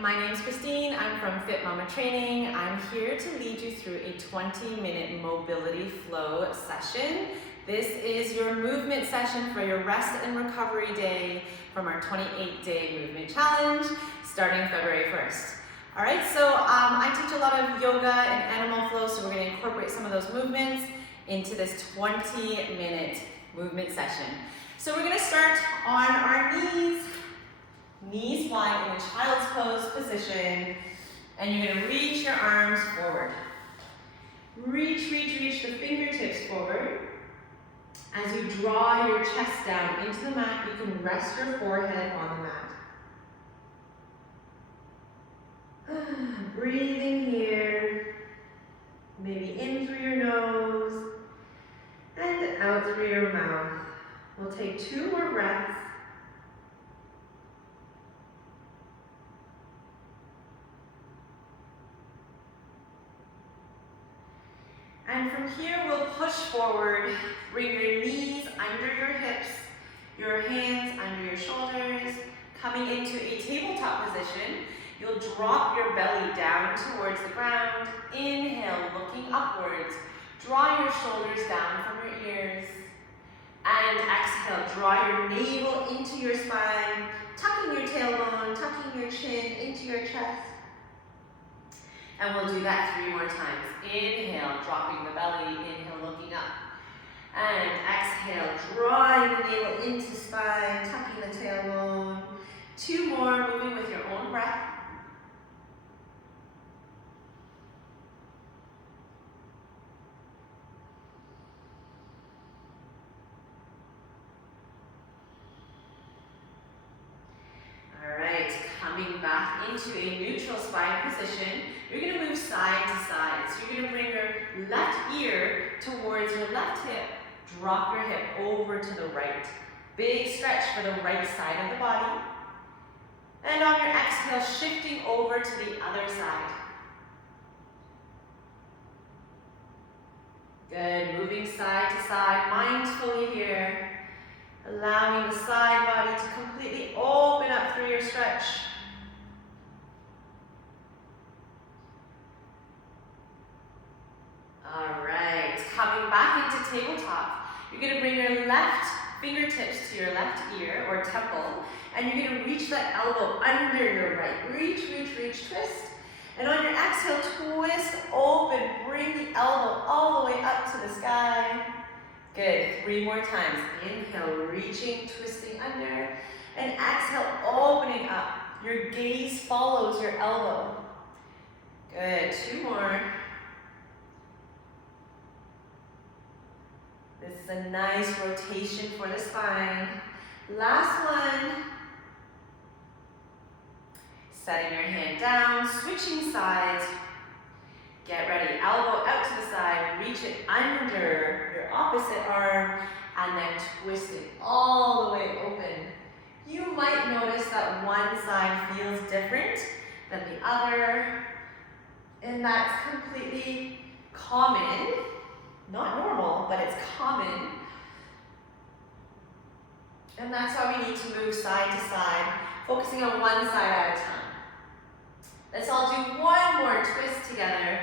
my name's Christine. I'm from Fit Mama Training. I'm here to lead you through a 20-minute mobility flow session. This is your movement session for your rest and recovery day from our 28-day movement challenge starting February 1st. All right, so I teach a lot of yoga and animal flow, so we're going to incorporate some of those movements into this 20-minute movement session. So we're going to start on our knees wide in a child's pose position, and you're going to reach your arms forward. Reach the fingertips forward. As you draw your chest down into the mat, you can rest your forehead on the mat. Breathing here, maybe in through your nose and out through your mouth. We'll take 2 more breaths. And from here, we'll push forward. Bring your knees under your hips, your hands under your shoulders, coming into a tabletop position. You'll drop your belly down towards the ground. Inhale, looking upwards. Draw your shoulders down from your ears. And exhale, draw your navel into your spine, tucking your tailbone, tucking your chin into your chest. And we'll do that 3 more times. Inhale, dropping the belly. Inhale, looking up. And exhale, drawing the navel into spine, tucking the tailbone. 2 more, moving with your own breath. Coming back into a neutral spine position, you're going to move side to side. So you're going to bring your left ear towards your left hip. Drop your hip over to the right. Big stretch for the right side of the body. And on your exhale, shifting over to the other side. Good. Moving side to side, mindfully here. Allowing the side body to completely open up through your stretch. All right, coming back into tabletop. You're going to bring your left fingertips to your left ear or temple, and you're going to reach that elbow under your right. Reach, twist. And on your exhale, twist, open, bring the elbow all the way up to the sky. Good, 3 more times. Inhale, reaching, twisting under, and exhale, opening up. Your gaze follows your elbow. Good, 2 more. This is a nice rotation for the spine. Last one. Setting your hand down, switching sides. Get ready, elbow out to the side, reach it under your opposite arm, and then twist it all the way open. You might notice that one side feels different than the other, and that's completely common. Not normal, but it's common. And that's why we need to move side to side, focusing on one side at a time. Let's all do 1 more twist together.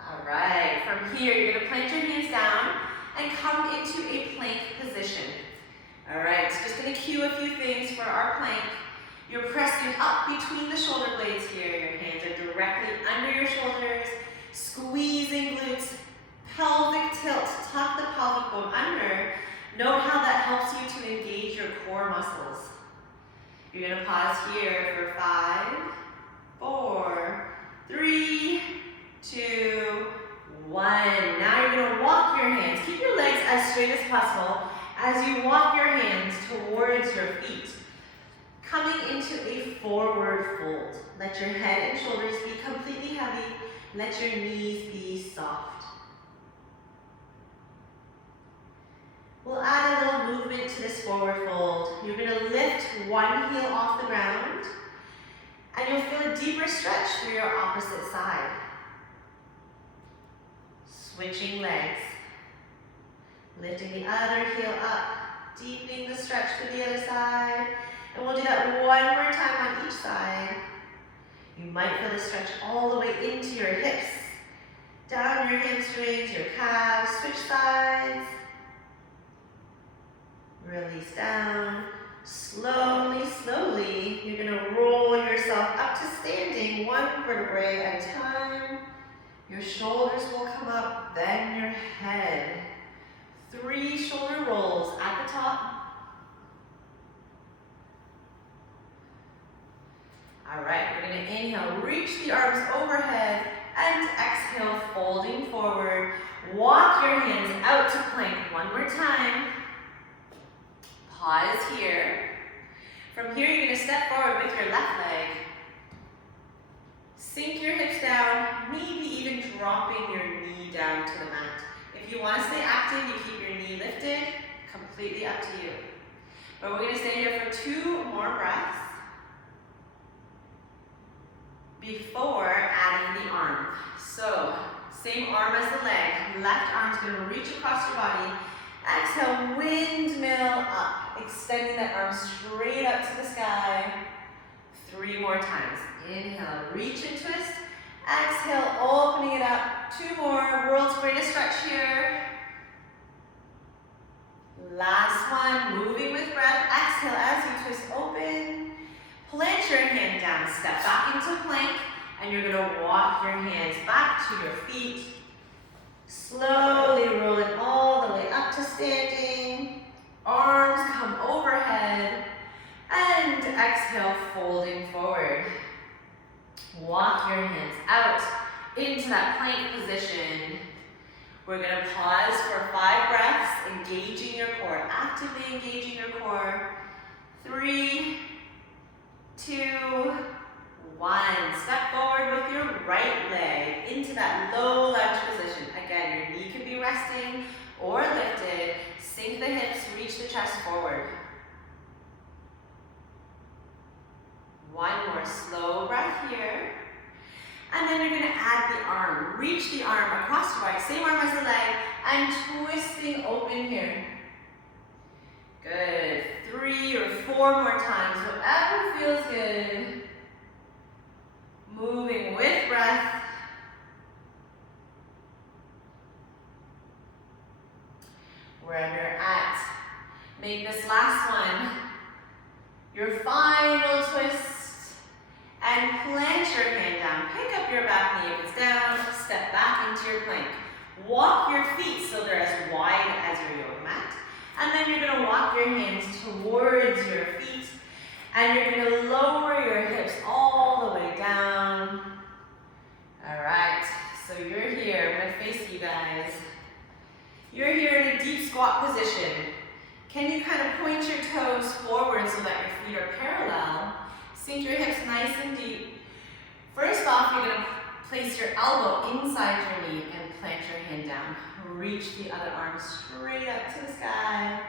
All right, from here, you're gonna plant your hands down and come into a plank position. All right, so just gonna cue a few things for our plank. You're pressing up between the shoulder blades here. Your hands are directly under your shoulders, squeezing glutes, pelvic tilt, tuck the pelvic bone under. Note how that helps you to engage your core muscles. You're gonna pause here for 5, 4, 3, 2, 1. Now you're gonna walk your hands. Keep your legs as straight as possible as you walk your hands towards your feet. Coming into a forward fold. Let your head and shoulders be completely heavy. Let your knees be soft. We'll add a little movement to this forward fold. You're going to lift one heel off the ground, and you'll feel a deeper stretch through your opposite side. Switching legs. Lifting the other heel up, deepening the stretch to the other side. We'll do that one more time on each side. You might feel the stretch all the way into your hips, down your hamstrings, your calves. Switch sides. Release down. Slowly, slowly, you're going to roll yourself up to standing, one vertebrae at a time. Your shoulders will come up, then your head. 3 shoulder rolls at the top. All right, we're going to inhale, reach the arms overhead, and exhale, folding forward. Walk your hands out to plank one more time. Pause here. From here, you're going to step forward with your left leg. Sink your hips down, maybe even dropping your knee down to the mat. If you want to stay active, you keep your knee lifted, completely up to you. But we're going to stay here for 2 more breaths before adding the arm. So, same arm as the leg. Left arm's going to reach across your body. Exhale, windmill up, extending that arm straight up to the sky. 3 more times. Inhale, reach and twist. Exhale, opening it up. 2 more, world's greatest stretch here. Last one, moving with breath. Exhale as you twist open. Plant your hand down, step back into plank, and you're gonna walk your hands back to your feet. Slowly rolling all the way up to standing. Arms come overhead. And exhale, folding forward. Walk your hands out into that plank position. We're going to pause for 5 breaths, engaging your core, actively engaging your core. 3, 2, 1. Step forward with your right leg into that low lunge position. Again, your knee could be resting or lifted. Sink the hips, reach the chest forward. 1 more slow breath here. And then you're going to add the arm. Reach the arm across your body, same arm as the leg, and twisting open here. Good. 3 or 4 more times, whatever feels good. Moving with breath. Wherever you're at, make this last one your final twist, and plant your hand down. Pick up your back knee if it's down, step back into your plank. Walk your feet so they're as wide as your yoga mat, and then you're going to walk your hands towards your feet, and you're going to lower your hips all the way down. All right, so you're here. I'm going to face you guys. You're here in a deep squat position. Can you kind of point your toes forward so that your feet are parallel? Sink your hips nice and deep. First off, you're going to place your elbow inside your knee and plant your hand down. Reach the other arm straight up to the sky.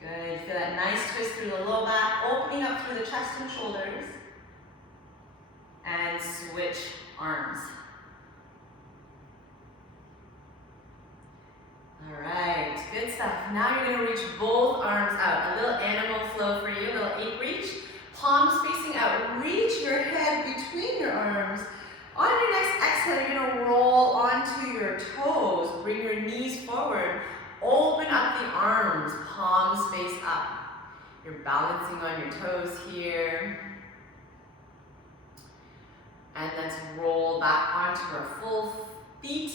Good. Feel that nice twist through the low back, opening up through the chest and shoulders. And switch arms. All right, good stuff. Now you're going to reach both arms out. A little animal flow for you, a little 8 reach. Palms facing out. Reach your head between your arms. On your next exhale, you're going to roll onto your toes. Bring your knees forward. Open up the arms, palms face up. You're balancing on your toes here. And let's roll back onto our full feet.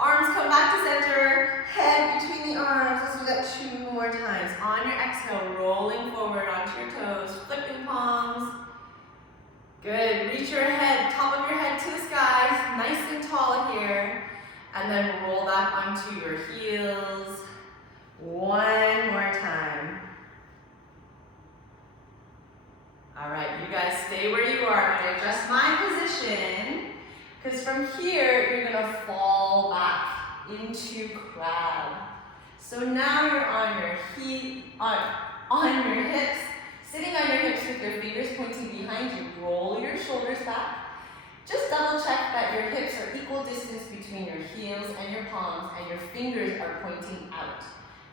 Arms come back to center, head between the arms. Let's do that 2 more times. On your exhale, rolling forward onto your toes, flipping palms. Good, reach your head, top of your head to the sky, nice and tall here. And then roll back onto your heels. 1 more time. All right, you guys stay where you are. I'm gonna adjust my position. Because from here, you're going to fall back into crab. So now you're on your on your hips, sitting on your hips with your fingers pointing behind you. Roll your shoulders back. Just double check that your hips are equal distance between your heels and your palms, and your fingers are pointing out.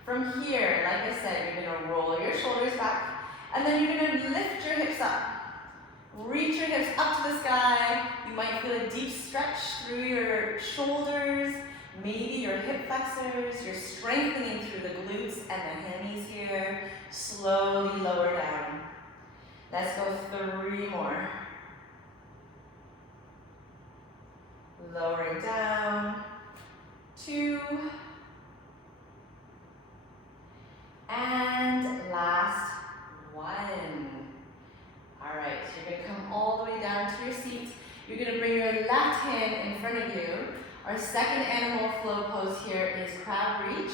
From here, like I said, you're going to roll your shoulders back, And then you're going to lift your hips up. Reach your hips up to the sky. You might feel a deep stretch through your shoulders, maybe your hip flexors. You're strengthening through the glutes and the hammies here. Slowly lower down. Let's go 3 more. Lowering down. 2. And last 1. All right, so you're going to come all the way down to your seat. You're going to bring your left hand in front of you. Our second animal flow pose here is crab reach.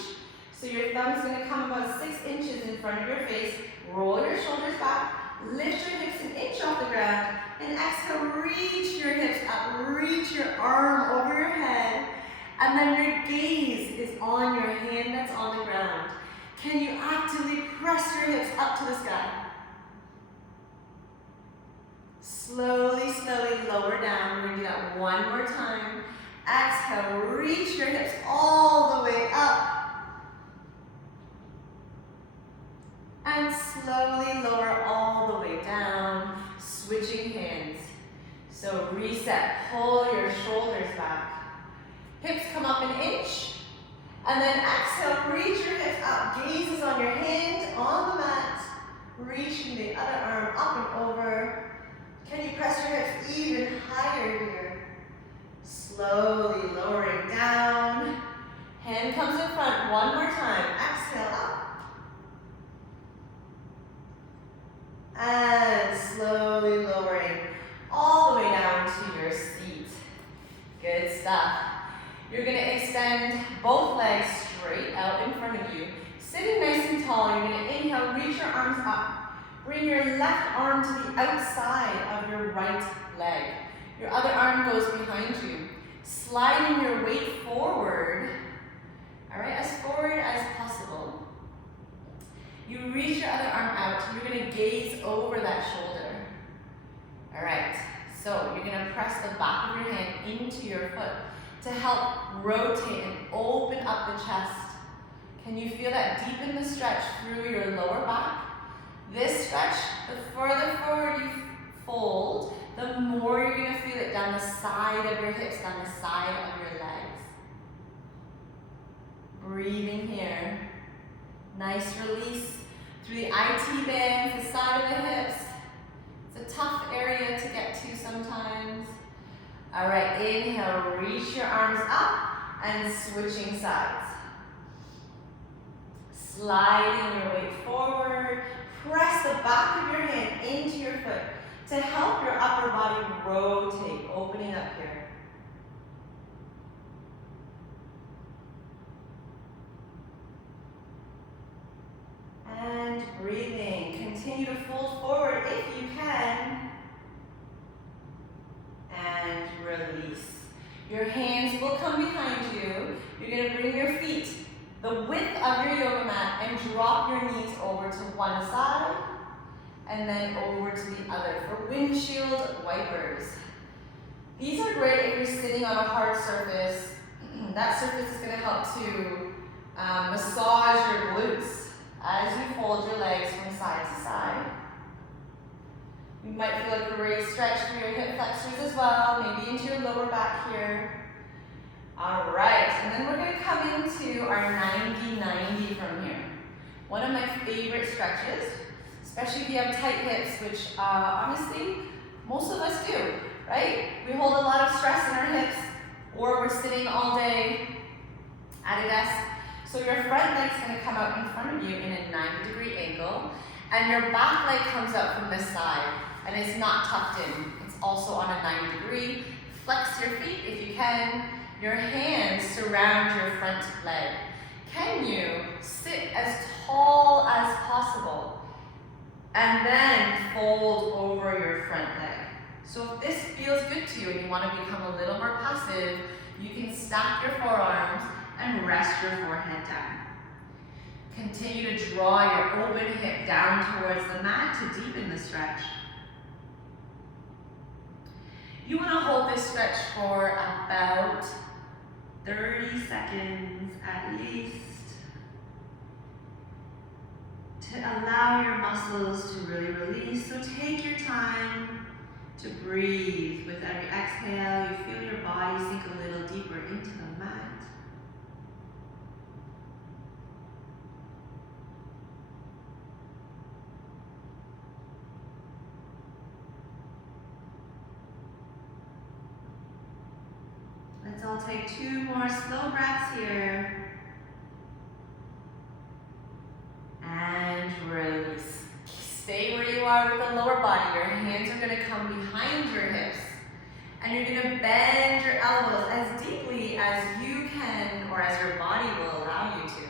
So your thumb's going to come about 6 inches in front of your face. Roll your shoulders back. Lift your hips an inch off the ground. And exhale, reach your hips up. Reach your arm over your head. And then your gaze is on your hand that's on the ground. Can you actively press your hips up to the sky? Slowly, slowly lower down. We're going to do that one more time. Exhale, reach your hips all the way up. And slowly lower all the way down, switching hands. So reset, pull your shoulders back. Hips come up an inch. And then exhale, reach your hips up. Gaze is on your hand, on the mat. Reaching the other arm up and over. Can you press your hips even higher here? Slowly lowering down. Hand comes in front one more time. Exhale up. And slowly lowering all the way down to your seat. Good stuff. You're going to extend both legs straight out in front of you. Sitting nice and tall, you're going to inhale, reach your arms up. Bring your left arm to the outside of your right leg. Your other arm goes behind you. Sliding your weight forward, all right, as forward as possible. You reach your other arm out. You're going to gaze over that shoulder. All right, so you're going to press the back of your hand into your foot to help rotate and open up the chest. Can you feel that deepen the stretch through your lower back? This stretch, the further forward you fold, the more you're going to feel it down the side of your hips, down the side of your legs. Breathing here. Nice release through the IT bands, the side of the hips. It's a tough area to get to sometimes. All right, inhale, reach your arms up and switching sides. Sliding your weight forward. Press the back of your hand into your foot to help your upper body rotate, opening up here. And breathing. Continue to fold forward if you can. And release. Your hands will come behind you. You're going to bring your feet the width of your yoga mat and drop your knees over to one side and then over to the other for windshield wipers. These are great if you're sitting on a hard surface. That surface is going to help to massage your glutes as you fold your legs from side to side. You might feel a great stretch through your hip flexors as well, maybe into your lower back here. All right, and then we're going to come into our 90-90 from here. One of my favorite stretches, especially if you have tight hips, which honestly, most of us do, right? We hold a lot of stress in our hips, or we're sitting all day at a desk. So your front leg's going to come out in front of you in a 90-degree angle, and your back leg comes out from this side, and it's not tucked in. It's also on a 90-degree. Flex your feet if you can. Your hands surround your front leg. Can you sit as tall as possible and then fold over your front leg? So if this feels good to you and you want to become a little more passive, you can stack your forearms and rest your forehead down. Continue to draw your open hip down towards the mat to deepen the stretch. You want to hold this stretch for about 30 seconds at least. to allow your muscles to really release. So take your time to breathe. With every exhale, you feel your body sink a little deeper into the mat. Let's all take 2 more slow breaths here. And release. Stay where you are with the lower body. Your hands are going to come behind your hips. And you're going to bend your elbows as deeply as you can or as your body will allow you to.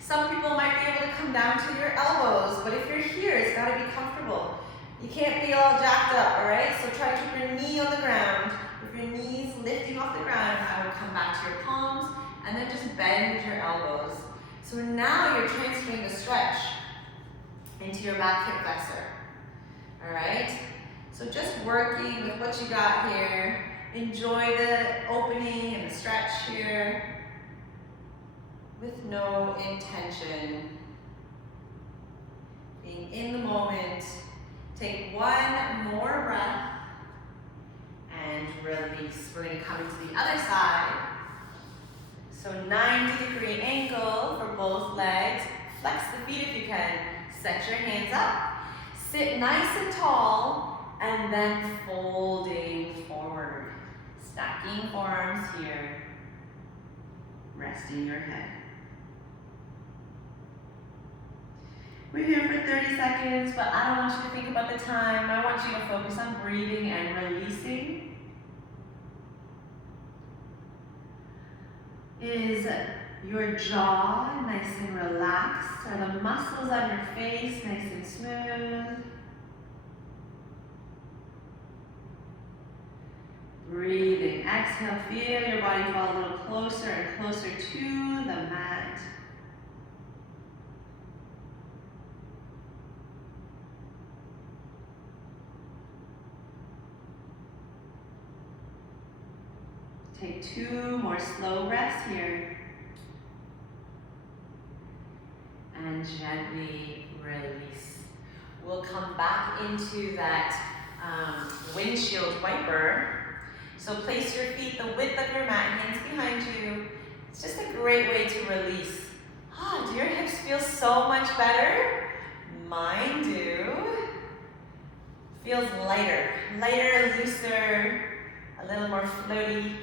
Some people might be able to come down to your elbows, but if you're here, it's got to be comfortable. You can't be all jacked up, all right? So try to keep your knee on the ground. If your knee's lifting off the ground, I would come back to your palms and then just bend your elbows. So now you're transferring the stretch into your back hip flexor. All right? So just working with what you got here. Enjoy the opening and the stretch here with no intention. Being in the moment. Take 1 more breath and release. We're going to come into the other side. So 90-degree angle for both legs. Flex the feet if you can. Set your hands up. Sit nice and tall and then folding forward. Stacking forearms here. Resting your head. We're here for 30 seconds, but I don't want you to think about the time. I want you to focus on breathing and releasing. Is your jaw nice and relaxed? Are the muscles on your face nice and smooth? Breathing. Exhale. Feel your body fall a little closer and closer to the mat. Take 2 more slow breaths here. And gently release. We'll come back into that windshield wiper. So place your feet the width of your mat, hands behind you. It's just a great way to release. Do your hips feel so much better? Mine do. Feels lighter, looser, a little more floaty.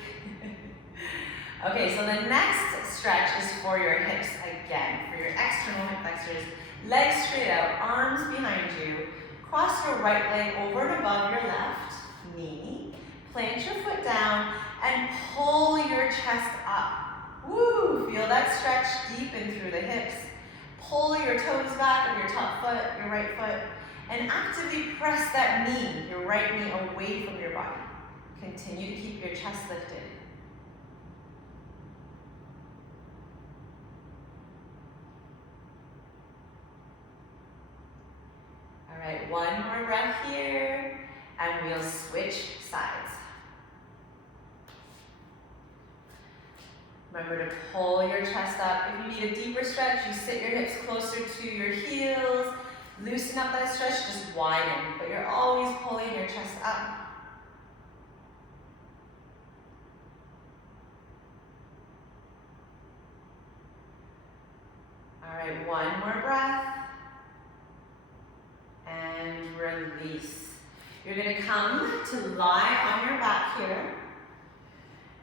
Okay, so the next stretch is for your hips again, for your external hip flexors. Legs straight out, arms behind you. Cross your right leg over and above your left knee. Plant your foot down and pull your chest up. Woo! Feel that stretch deepen through the hips. Pull your toes back of your top foot, your right foot, and actively press that knee, your right knee, away from your body. Continue to keep your chest lifted. All right, 1 more breath here, and we'll switch sides. Remember to pull your chest up. If you need a deeper stretch, you sit your hips closer to your heels. Loosen up that stretch, just widen, but you're always pulling your chest up. All right, 1 more breath. And release. You're going to come to lie on your back here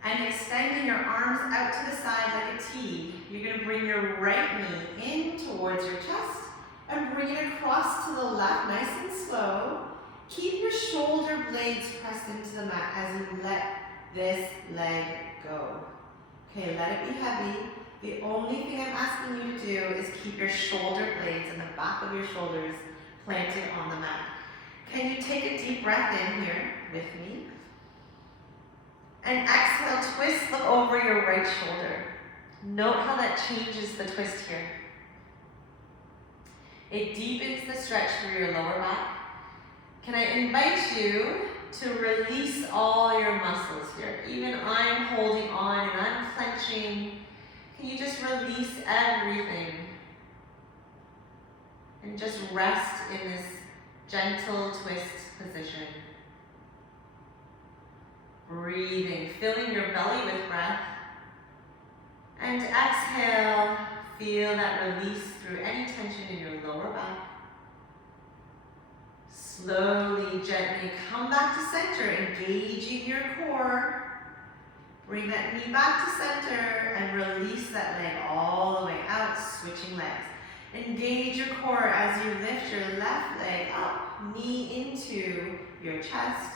and extending your arms out to the side like a T. You're going to bring your right knee in towards your chest and bring it across to the left, nice and slow. Keep your shoulder blades pressed into the mat as you let this leg go. Okay, let it be heavy. The only thing I'm asking you to do is keep your shoulder blades in the back of your shoulders planted on the mat. Can you take a deep breath in here with me? And exhale, twist, look over your right shoulder. Note how that changes the twist here. It deepens the stretch through your lower back. Can I invite you to release all your muscles here? Even I'm holding on and I'm clenching. Can you just release everything? And just rest in this gentle twist position. Breathing, filling your belly with breath. And exhale, feel that release through any tension in your lower back. Slowly, gently come back to center, engaging your core. Bring that knee back to center and release that leg all the way out, switching legs. Engage your core as you lift your left leg up, knee into your chest.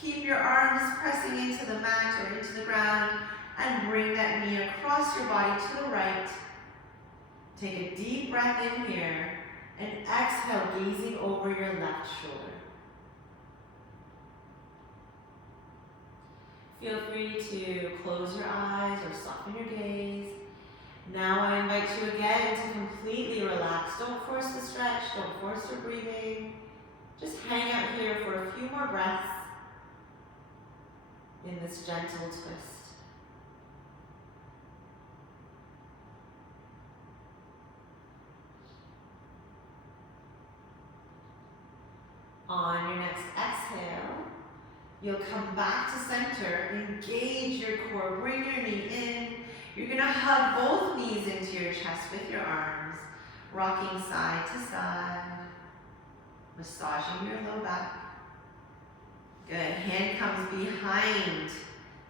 Keep your arms pressing into the mat or into the ground and bring that knee across your body to the right. Take a deep breath in here and exhale, gazing over your left shoulder. Feel free to close your eyes or soften your gaze. Now I invite you again to completely relax. Don't force the stretch, don't force your breathing. Just hang out here for a few more breaths in this gentle twist. On your next exhale, you'll come back to center, engage your core, bring your knee in. You're gonna hug both knees into your chest with your arms, rocking side to side, massaging your low back. Good, hand comes behind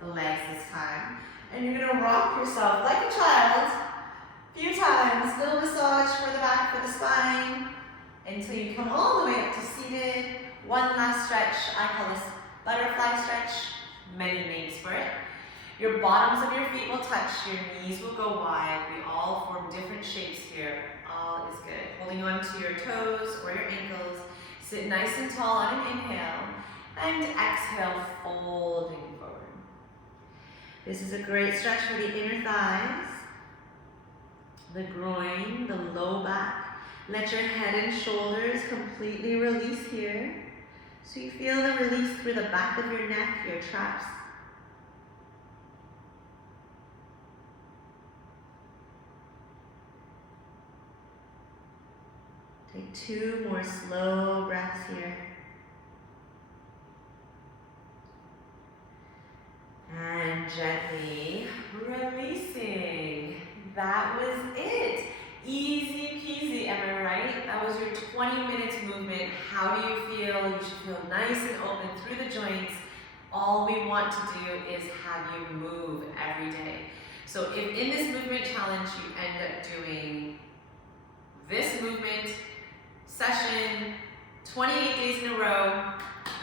the legs this time. And you're gonna rock yourself like a child, a few times, little massage for the back, for the spine, until you come all the way up to seated. One last stretch, I call this butterfly stretch, many names for it. Your bottoms of your feet will touch, your knees will go wide. We all form different shapes here. All is good. Holding on to your toes or your ankles. Sit nice and tall on an inhale. And exhale, folding forward. This is a great stretch for the inner thighs, the groin, the low back. Let your head and shoulders completely release here. So you feel the release through the back of your neck, your traps. Take 2 more slow breaths here. And gently releasing. That was it. Easy peasy, am I right? That was your 20 minutes movement. How do you feel? You should feel nice and open through the joints. All we want to do is have you move every day. So if in this movement challenge you end up doing this movement session 28 days in a row,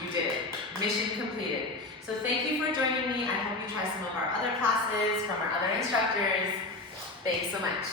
you did it. Mission completed. So thank you for joining me. I hope you try some of our other classes from our other instructors. Thanks so much.